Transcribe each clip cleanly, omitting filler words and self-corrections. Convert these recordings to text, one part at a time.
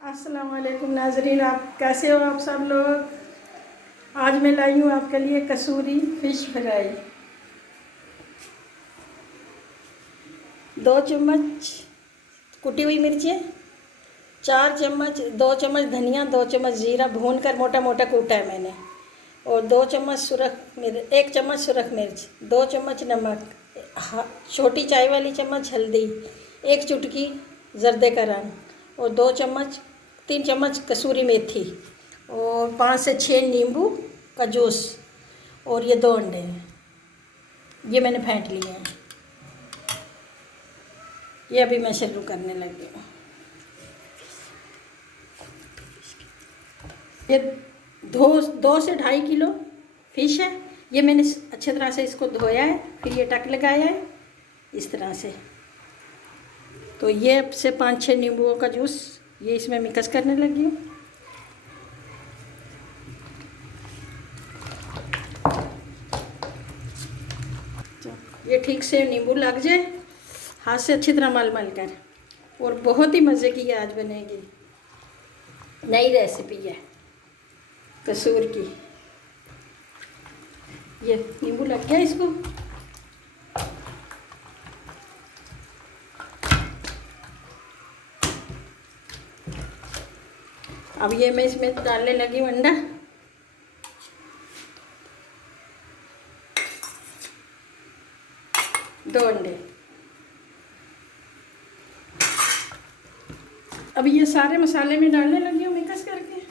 अस्सलाम वालेकुम नाजरीन, आप कैसे हो आप सब लोग। आज मैं लाई हूँ आपके लिए कसूरी फ़िश फ्राई। 2 चम्मच कुटी हुई मिर्चें, 4 चम्मच 2 चम्मच धनिया, 2 चम्मच जीरा भून कर मोटा मोटा कूटा है मैंने, और 2 चम्मच सुरख मिर्च, 1 चम्मच सुरख मिर्च, 2 चम्मच नमक, छोटी चाय वाली चम्मच हल्दी, 1 चुटकी जर्दे का रंग, और 2 चम्मच 3 चम्मच कसूरी मेथी, और 5 से 6 नींबू का जूस, और ये 2 अंडे हैं। ये मैंने फेंट लिए हैं। ये अभी मैं शुरू करने लगी हूँ। ये 2 से 2.5 किलो फ़िश है। ये मैंने अच्छे तरह से इसको धोया है, फिर ये टक लगाया है इस तरह से। तो ये से 5-6 नींबुओं का जूस ये इसमें मिक्स करने लगी हूँ। ये ठीक से नींबू लग जाए, हाथ से अच्छी तरह मल मल कर, और बहुत ही मज़े की आज बनेगी। नई रेसिपी है कसूर की। ये नींबू लग गया इसको। अब ये मैं इसमें डालने लगी हूँ अंडा। दो अंडे। अब ये सारे मसाले में डालने लगी हूँ मिक्स करके।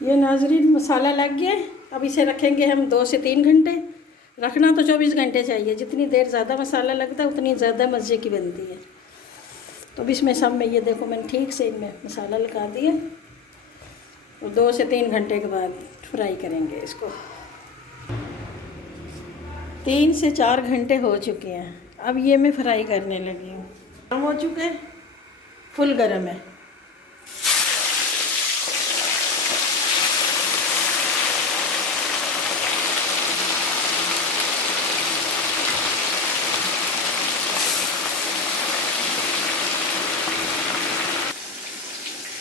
ये नाजरीन मसाला लग गया। अब इसे रखेंगे हम 2 से 3 घंटे। रखना तो 24 घंटे चाहिए, जितनी देर ज़्यादा मसाला लगता है उतनी ज़्यादा मज़े की बनती है। तो अब इसमें सब में ये देखो मैंने ठीक से इनमें मसाला लगा दिया, और 2 से 3 घंटे के बाद फ्राई करेंगे इसको। 3 से 4 घंटे हो चुके हैं। अब ये मैं फ्राई करने लगी हूँ। गर्म हो चुके हैं, फुल गर्म है।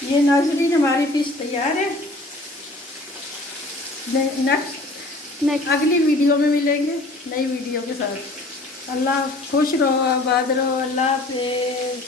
ये नाज़रीन हमारी फ़िश तैयार है। नेक्स्ट अगली वीडियो में मिलेंगे नई वीडियो के साथ। अल्लाह खुश रहो, आबाद रहो। अल्लाह हाफ़िज़।